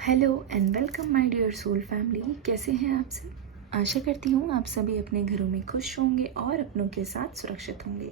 Hello and welcome my dear soul family. कैसे हैं आप सब? आशा करती हूँ आप सभी अपने घरों में खुश होंगे और अपनों के साथ सुरक्षित होंगे।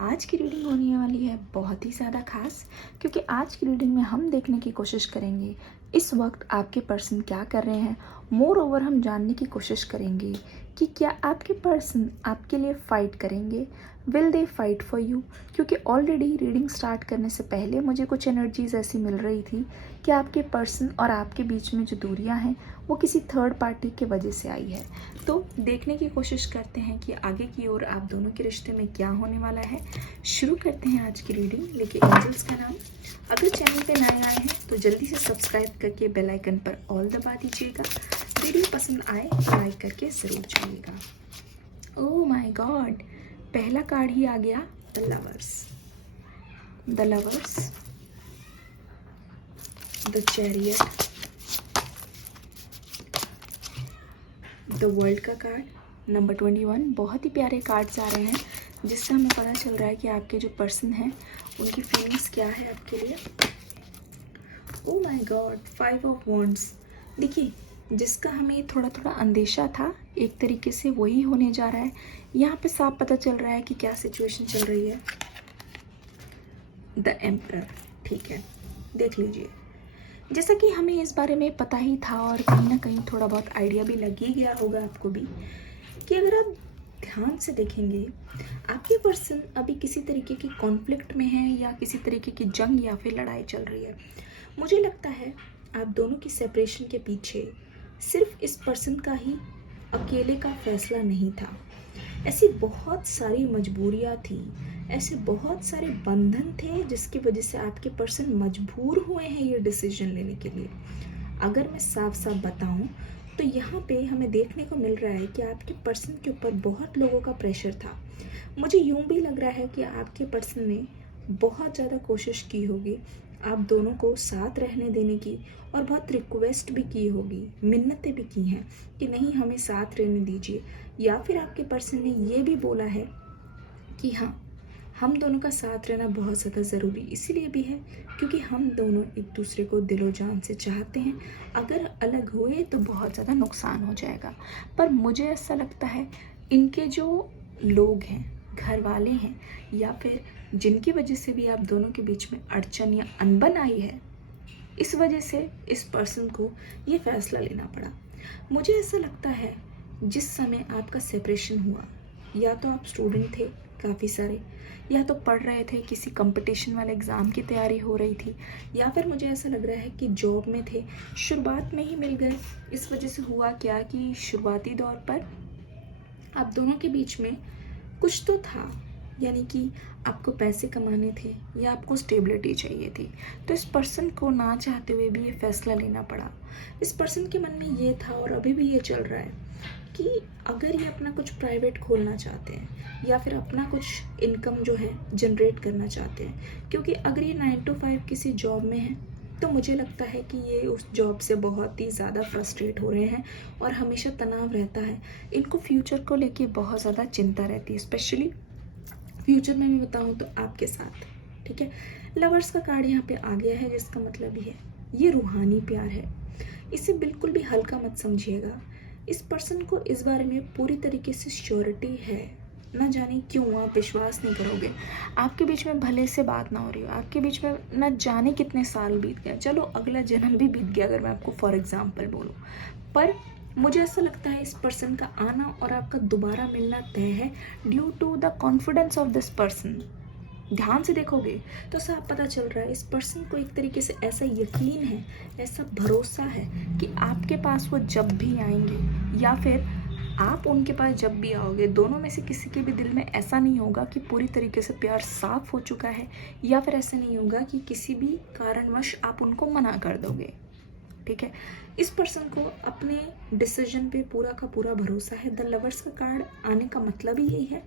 आज की रीडिंग होने वाली है बहुत ही ज़्यादा खास, क्योंकि आज की रीडिंग में हम देखने की कोशिश करेंगे इस वक्त आपके पर्सन क्या कर रहे हैं। मोर ओवर हम जानने की कोशिश करेंगे कि क्या आपके पर्सन आपके लिए फ़ाइट करेंगे, will they fight for you. क्योंकि ऑलरेडी रीडिंग स्टार्ट करने से पहले मुझे कुछ एनर्जीज ऐसी मिल रही थी कि आपके पर्सन और आपके बीच में जो दूरियां हैं वो किसी थर्ड पार्टी के वजह से आई है। तो देखने की कोशिश करते हैं कि आगे की ओर आप दोनों के रिश्ते में क्या होने वाला है। शुरू करते हैं आज की रीडिंग लेके एंजल्स का नाम। अगर चैनल पे नए आए हैं तो जल्दी से सब्सक्राइब करके बेल आइकन पर ऑल दबा दीजिएगा। वीडियो पसंद आए तो लाइक करके ज़रूर जाइएगा। ओह माय गॉड, पहला कार्ड ही आ गया, the lovers. The lovers, the chariot, the world का कार्ड, नंबर 21। बहुत ही प्यारे कार्ड्स आ रहे हैं जिससे हमें पता चल रहा है कि आपके जो पर्सन हैं उनकी फीलिंग्स क्या है आपके लिए। Oh my God, 5 of wands. देखिए, जिसका हमें थोड़ा थोड़ा अंदेशा था एक तरीके से वही होने जा रहा है। यहाँ पे साफ पता चल रहा है कि क्या सिचुएशन चल रही है। द एम्परर, ठीक है, देख लीजिए। जैसा कि हमें इस बारे में पता ही था और कहीं ना कहीं थोड़ा बहुत आइडिया भी लग ही गया होगा आपको भी, कि अगर आप ध्यान से देखेंगे आपके पर्सन अभी किसी तरीके की कॉन्फ्लिक्ट में है या किसी तरीके की जंग या फिर लड़ाई चल रही है। मुझे लगता है आप दोनों की सेपरेशन के पीछे सिर्फ इस पर्सन का ही अकेले का फैसला नहीं था। ऐसी बहुत सारी मजबूरियां थी, ऐसे बहुत सारे बंधन थे जिसकी वजह से आपके पर्सन मजबूर हुए हैं ये डिसीजन लेने के लिए। अगर मैं साफ साफ बताऊं तो यहाँ पे हमें देखने को मिल रहा है कि आपके पर्सन के ऊपर बहुत लोगों का प्रेशर था। मुझे यूं भी लग रहा है कि आपके पर्सन ने बहुत ज़्यादा कोशिश की होगी आप दोनों को साथ रहने देने की, और बहुत रिक्वेस्ट भी की होगी, मिन्नतें भी की हैं कि नहीं हमें साथ रहने दीजिए। या फिर आपके पर्सन ने ये भी बोला है कि हाँ, हम दोनों का साथ रहना बहुत ज़्यादा ज़रूरी इसीलिए भी है क्योंकि हम दोनों एक दूसरे को दिलो जान से चाहते हैं। अगर अलग हुए तो बहुत ज़्यादा नुकसान हो जाएगा। पर मुझे ऐसा लगता है इनके जो लोग हैं, घर वाले हैं, या फिर जिनकी वजह से भी आप दोनों के बीच में अड़चन या अनबन आई है, इस वजह से इस पर्सन को ये फैसला लेना पड़ा। मुझे ऐसा लगता है जिस समय आपका सेपरेशन हुआ, या तो आप स्टूडेंट थे काफ़ी सारे, या तो पढ़ रहे थे, किसी कंपटीशन वाले एग्ज़ाम की तैयारी हो रही थी, या फिर मुझे ऐसा लग रहा है कि जॉब में थे, शुरुआत में ही मिल गए। इस वजह से हुआ क्या कि शुरुआती दौर पर आप दोनों के बीच में कुछ तो था, यानी कि आपको पैसे कमाने थे या आपको स्टेबिलिटी चाहिए थी। तो इस पर्सन को ना चाहते हुए भी ये फैसला लेना पड़ा। इस पर्सन के मन में ये था और अभी भी ये चल रहा है कि अगर ये अपना कुछ प्राइवेट खोलना चाहते हैं या फिर अपना कुछ इनकम जो है जनरेट करना चाहते हैं, क्योंकि अगर ये 9 to 5 किसी जॉब में है तो मुझे लगता है कि ये उस जॉब से बहुत ही ज़्यादा फ्रस्ट्रेट हो रहे हैं और हमेशा तनाव रहता है। इनको फ्यूचर को लेके बहुत ज़्यादा चिंता रहती है, स्पेशली फ्यूचर में मैं बताऊँ तो आपके साथ। ठीक है, लवर्स का कार्ड यहाँ पे आ गया है जिसका मतलब ही है ये रूहानी प्यार है। इसे बिल्कुल भी हल्का मत समझिएगा। इस पर्सन को इस बारे में पूरी तरीके से श्योरिटी है। ना जाने क्यों आप विश्वास नहीं करोगे, आपके बीच में भले से बात ना हो रही हो, आपके बीच में ना जाने कितने साल बीत गए, चलो अगला जन्म भी बीत गया अगर मैं आपको फॉर एग्जाम्पल बोलूँ, पर मुझे ऐसा लगता है इस पर्सन का आना और आपका दोबारा मिलना तय है due to the confidence of this person. ध्यान से देखोगे तो साफ पता चल रहा है इस पर्सन को एक तरीके से ऐसा यकीन है, ऐसा भरोसा है कि आपके पास वो जब भी आएंगे या फिर आप उनके पास जब भी आओगे, दोनों में से किसी के भी दिल में ऐसा नहीं होगा कि पूरी तरीके से प्यार साफ हो चुका है, या फिर ऐसा नहीं होगा कि किसी भी कारणवश आप उनको मना कर दोगे। ठीक है, इस पर्सन को अपने डिसीजन पे पूरा का पूरा भरोसा है। द लवर्स का कार्ड आने का मतलब ही यही है,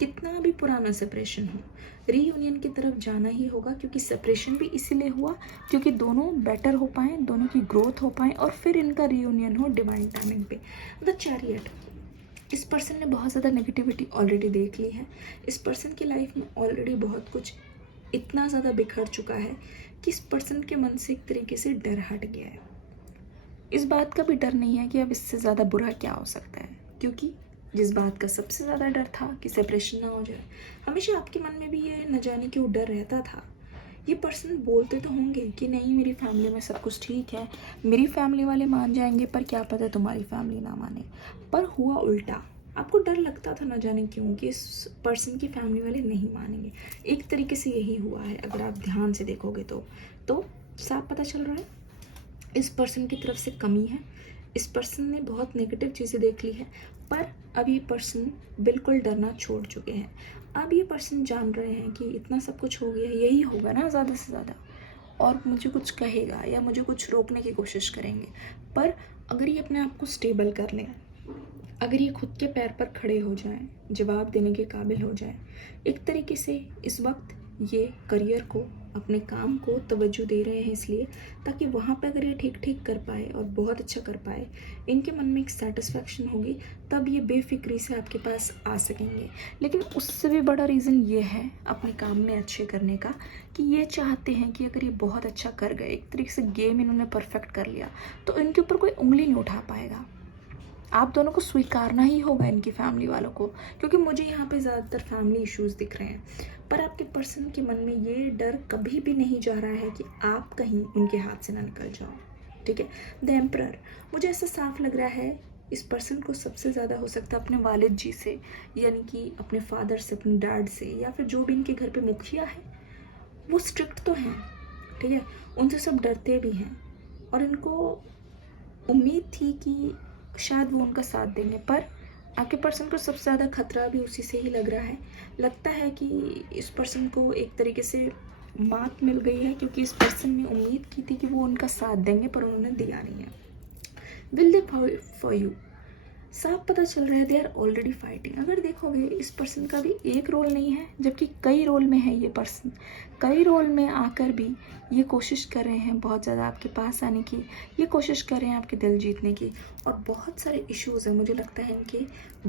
कितना भी पुराना सेपरेशन हो, रीयूनियन की तरफ जाना ही होगा, क्योंकि सेपरेशन भी इसीलिए हुआ क्योंकि दोनों बेटर हो पाए, दोनों की ग्रोथ हो पाए और फिर इनका रीयूनियन हो डिवाइन टाइमिंग पे। द चैरियट, इस पर्सन ने बहुत ज़्यादा नेगेटिविटी ऑलरेडी देख ली है। इस पर्सन की लाइफ में ऑलरेडी बहुत कुछ इतना ज़्यादा बिखर चुका है कि इस पर्सन के मन से एक तरीके से डर हट गया है। इस बात का भी डर नहीं है कि अब इससे ज़्यादा बुरा क्या हो सकता है, क्योंकि जिस बात का सबसे ज़्यादा डर था कि सेपरेशन ना हो जाए, हमेशा आपके मन में भी ये न जाने क्यों डर रहता था। ये पर्सन बोलते तो होंगे कि नहीं मेरी फैमिली में सब कुछ ठीक है, मेरी फैमिली वाले मान जाएंगे, पर क्या पता तुम्हारी फैमिली ना माने। पर हुआ उल्टा। आपको डर लगता था न जाने क्यों कि इस पर्सन की फैमिली वाले नहीं मानेंगे। एक तरीके से यही हुआ है अगर आप ध्यान से देखोगे तो साफ पता चल रहा है इस पर्सन की तरफ से कमी है। इस पर्सन ने बहुत नेगेटिव चीज़ें देख ली है, पर अब ये पर्सन बिल्कुल डरना छोड़ चुके हैं। अब ये पर्सन जान रहे हैं कि इतना सब कुछ हो गया, यही होगा ना ज़्यादा से ज़्यादा, और मुझे कुछ कहेगा या मुझे कुछ रोकने की कोशिश करेंगे। पर अगर ये अपने आप को स्टेबल कर लें, अगर ये खुद के पैर पर खड़े हो जाएं, जवाब देने के काबिल हो जाएं, एक तरीके से इस वक्त ये करियर को, अपने काम को तवज्जो दे रहे हैं इसलिए ताकि वहाँ पे अगर ये ठीक ठीक कर पाए और बहुत अच्छा कर पाए, इनके मन में एक सेटिस्फैक्शन होगी, तब ये बेफिक्री से आपके पास आ सकेंगे। लेकिन उससे भी बड़ा रीज़न ये है अपने काम में अच्छे करने का कि ये चाहते हैं कि अगर ये बहुत अच्छा कर गए, एक तरीके से गेम इन्होंने परफेक्ट कर लिया, तो इनके ऊपर कोई उंगली नहीं उठा पाएगा। आप दोनों को स्वीकारना ही होगा इनकी फैमिली वालों को, क्योंकि मुझे यहाँ पे ज़्यादातर फैमिली इश्यूज़ दिख रहे हैं। पर आपके पर्सन के मन में ये डर कभी भी नहीं जा रहा है कि आप कहीं उनके हाथ से ना निकल जाओ। ठीक है। द एम्परर, मुझे ऐसा साफ लग रहा है इस पर्सन को सबसे ज़्यादा हो सकता है अपने वालिद जी से, यानी कि अपने फादर से, अपने डैड से, या फिर जो भी इनके घर पे मुखिया है वो स्ट्रिक्ट तो हैं, ठीक है, उनसे सब डरते भी हैं, और इनको उम्मीद थी कि शायद वो उनका साथ देंगे। पर आपके पर्सन को सबसे ज़्यादा खतरा भी उसी से ही लग रहा है। लगता है कि इस पर्सन को एक तरीके से मात मिल गई है, क्योंकि इस पर्सन ने उम्मीद की थी कि वो उनका साथ देंगे, पर उन्होंने दिया नहीं है। विल दे फॉर यू, साफ पता चल रहा है दे आर ऑलरेडी फाइटिंग। अगर देखोगे इस पर्सन का भी एक रोल नहीं है, जबकि कई रोल में है ये पर्सन। कई रोल में आकर भी ये कोशिश कर रहे हैं बहुत ज़्यादा आपके पास आने की, ये कोशिश कर रहे हैं आपके दिल जीतने की, और बहुत सारे इश्यूज़ हैं। मुझे लगता है इनके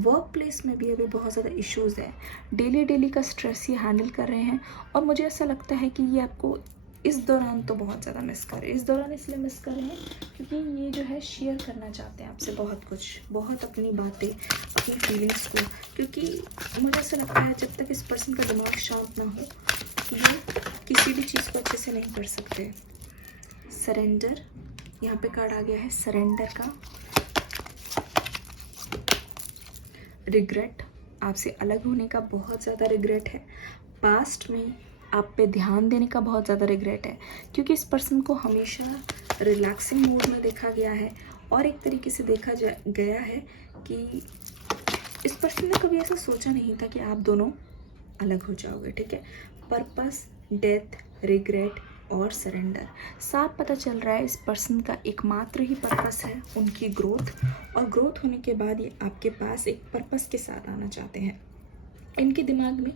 वर्क प्लेस में भी अभी बहुत ज़्यादा इश्यूज़ है। डेली का स्ट्रेस ये हैंडल कर रहे हैं, और मुझे ऐसा लगता है कि ये आपको इस दौरान तो बहुत ज़्यादा मिस कर रहे हैं। इस दौरान इसलिए मिस कर रहे हैं क्योंकि ये जो है शेयर करना चाहते हैं आपसे बहुत कुछ, बहुत अपनी बातें, अपनी फीलिंग्स को, क्योंकि मुझे ऐसा लगता है जब तक इस पर्सन का दिमाग शांत ना हो, ये किसी भी चीज़ को अच्छे से नहीं कर सकते। सरेंडर, यहाँ पे कार्ड आ गया है सरेंडर का। रिग्रेट, आपसे अलग होने का बहुत ज़्यादा रिग्रेट है। पास्ट में आप पे ध्यान देने का बहुत ज़्यादा रिग्रेट है, क्योंकि इस पर्सन को हमेशा रिलैक्सिंग मूड में देखा गया है, और एक तरीके से देखा गया है कि इस पर्सन ने कभी ऐसा सोचा नहीं था कि आप दोनों अलग हो जाओगे। ठीक है। पर्पस, डेथ, रिग्रेट और सरेंडर, साफ पता चल रहा है इस पर्सन का एकमात्र ही पर्पस है उनकी ग्रोथ, और ग्रोथ होने के बाद ये आपके पास एक पर्पस के साथ आना चाहते हैं। इनके दिमाग में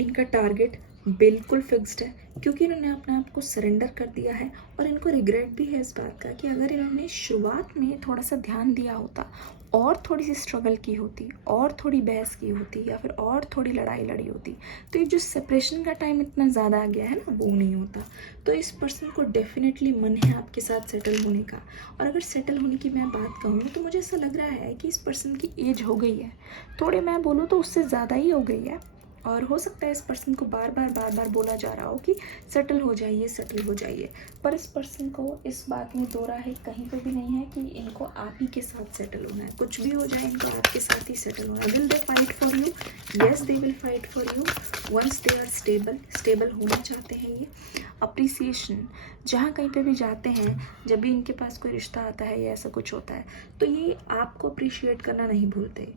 इनका टारगेट बिल्कुल फिक्स्ड है, क्योंकि इन्होंने अपने आप को सरेंडर कर दिया है, और इनको रिग्रेट भी है इस बात का कि अगर इन्होंने शुरुआत में थोड़ा सा ध्यान दिया होता, और थोड़ी सी स्ट्रगल की होती, और थोड़ी बहस की होती, या फिर और थोड़ी लड़ाई लड़ी होती, तो ये जो सेपरेशन का टाइम इतना ज़्यादा आ गया है ना, वो नहीं होता। तो इस पर्सन को डेफिनेटली मन है आपके साथ सेटल होने का, और अगर सेटल होने की मैं बात कहूँ तो मुझे ऐसा लग रहा है कि इस पर्सन की एज हो गई है, थोड़े मैं बोलूँ तो उससे ज़्यादा ही हो गई है, और हो सकता है इस पर्सन को बार बार बोला जा रहा हो कि सेटल हो जाइए, सेटल हो जाइए, पर इस पर्सन को इस बात में दो राहें कहीं पे भी नहीं है कि इनको आप ही के साथ सेटल होना है। कुछ भी हो जाए, इनको आपके साथ ही सेटल होना है। Will they fight for you? Yes, they will fight for you once they are stable होना चाहते हैं ये। अप्रिसिएशन, जहाँ कहीं पे भी जाते हैं, जब भी इनके पास कोई रिश्ता आता है या ऐसा कुछ होता है, तो ये आपको अप्रिशिएट करना नहीं भूलते।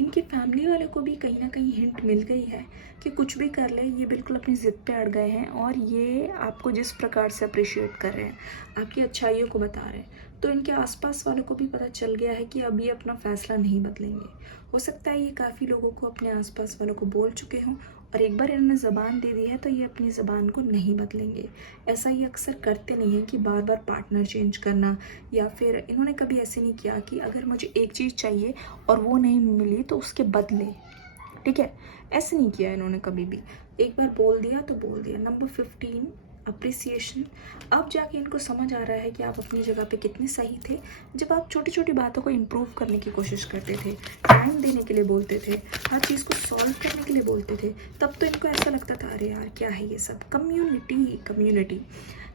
इनकी फैमिली वाले को भी कहीं ना कहीं हिंट मिल गई है कि कुछ भी कर ले, ये बिल्कुल अपनी ज़िद पे अड़ गए हैं, और ये आपको जिस प्रकार से अप्रिशिएट कर रहे हैं, आपकी अच्छाइयों को बता रहे हैं, तो इनके आसपास वालों को भी पता चल गया है कि अब ये अपना फ़ैसला नहीं बदलेंगे। हो सकता है ये काफ़ी लोगों को, अपने आसपास वालों को बोल चुके हों, और एक बार इन्होंने ज़बान दे दी है तो ये अपनी ज़बान को नहीं बदलेंगे। ऐसा ये अक्सर करते नहीं है कि बार बार पार्टनर चेंज करना, या फिर इन्होंने कभी ऐसे नहीं किया कि अगर मुझे एक चीज़ चाहिए और वो नहीं मिली तो उसके बदले, ठीक है, ऐसे नहीं किया इन्होंने कभी भी। एक बार बोल दिया तो बोल दिया। Number 15, appreciation. अब जाके इनको समझ आ रहा है कि आप अपनी जगह पे कितने सही थे जब आप छोटी छोटी बातों को इम्प्रूव करने की कोशिश करते थे, टाइम देने के लिए बोलते थे, हर चीज़ को सॉल्व करने के लिए बोलते थे। तब तो इनको ऐसा लगता था अरे यार क्या है ये सब, कम्युनिटी कम्युनिटी।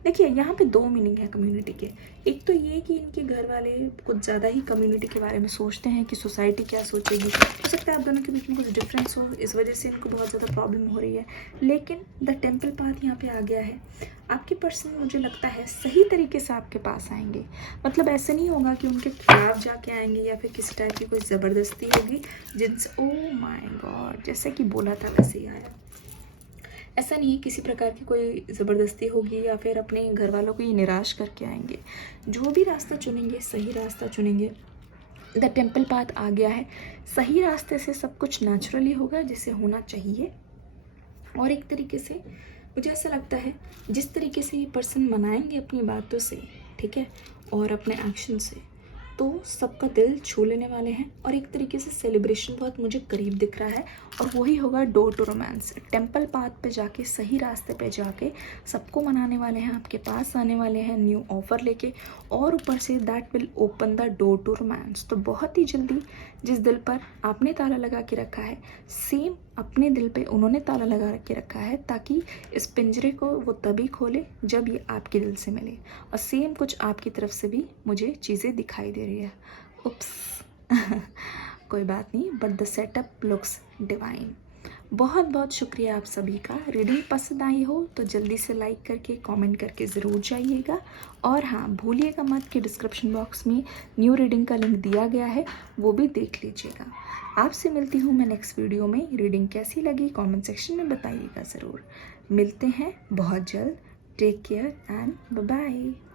देखिए यहाँ पे 2 मीनिंग है कम्युनिटी के। एक तो ये कि इनके घर वाले कुछ ज़्यादा ही कम्युनिटी के बारे में सोचते हैं कि सोसाइटी क्या सोचेगी। हो सकता है आप दोनों के बीच में कुछ डिफरेंस हो, इस वजह से इनको बहुत ज़्यादा प्रॉब्लम हो रही है। लेकिन द टेम्पल पाथ यहाँ पे आ गया है। आपके पर्सन मुझे लगता है सही तरीके से आपके पास आएंगे। मतलब ऐसा नहीं होगा कि उनके खिलाफ जाके आएंगे या फिर किसी टाइप की कोई ज़बरदस्ती होगी जिनसे, ओ माय गॉड, जैसे कि बोला था वैसे ही आया। ऐसा नहीं है किसी प्रकार की कोई ज़बरदस्ती होगी या फिर अपने घर वालों को ये निराश करके आएंगे। जो भी रास्ता चुनेंगे सही रास्ता चुनेंगे। द टेम्पल पाथ आ गया है। सही रास्ते से सब कुछ नेचुरली होगा जैसे होना चाहिए। और एक तरीके से मुझे ऐसा लगता है जिस तरीके से ये पर्सन मनाएंगे अपनी बातों से, ठीक है, और अपने एक्शन से, तो सबका दिल छू लेने वाले हैं। और एक तरीके से सेलिब्रेशन बहुत मुझे करीब दिख रहा है और वही होगा door to romance. Temple path पे जाके, सही रास्ते पे जाके सबको मनाने वाले हैं, आपके पास आने वाले हैं न्यू ऑफर लेके, और ऊपर से that will open the door to romance. तो बहुत ही जल्दी जिस दिल पर आपने ताला लगा के रखा है, सेम अपने दिल पे उन्होंने ताला लगा के रखा है, ताकि इस पिंजरे को वो तभी खोले जब ये आपके दिल से मिले। और सेम कुछ आपकी तरफ से भी मुझे चीज़ें दिखाई दे रही है। उप्स कोई बात नहीं, but the setup looks divine. बहुत बहुत शुक्रिया आप सभी का। रीडिंग पसंद आई हो तो जल्दी से लाइक करके कमेंट करके ज़रूर जाइएगा। और हाँ, भूलिएगा मत कि डिस्क्रिप्शन बॉक्स में न्यू रीडिंग का लिंक दिया गया है, वो भी देख लीजिएगा। आपसे मिलती हूँ मैं नेक्स्ट वीडियो में। रीडिंग कैसी लगी कमेंट सेक्शन में बताइएगा ज़रूर। मिलते हैं बहुत जल्द। Take care and bye bye.